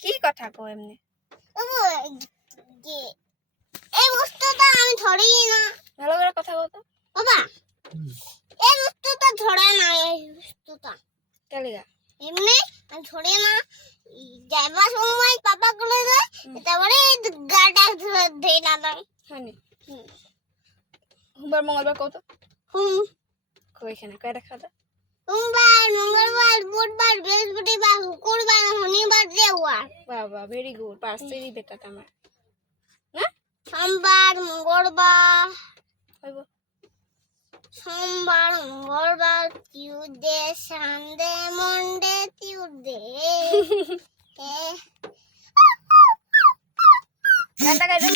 কি কথা কো এমনি এই বস্তুটা আমি ধরি না। ভালো করে কথা বলতো বাবা এই বস্তুটা ধরে না, এই বস্তুটা কালিগা এমনি আমি ধরে না। যাইবার সময় পাপা করে দেয়, তারপরে গাটা ধরে না দেয়। হ্যাঁ সোমবার মঙ্গলবার কত কো এখানে কয়টা খাতা সোমবার, মঙ্গলবার, বুধবার, বৃহস্পতিবার, শুক্রবার, শনিবার, দেওবার। বাবা ভেরি গুড পারছেই বেটা তোমার সোমবার, মঙ্গলবার, হইব সোমবার, মঙ্গলবার, টিউসডে, সানডে, মন্ডে, টিউসডে। গানটা গাইবেন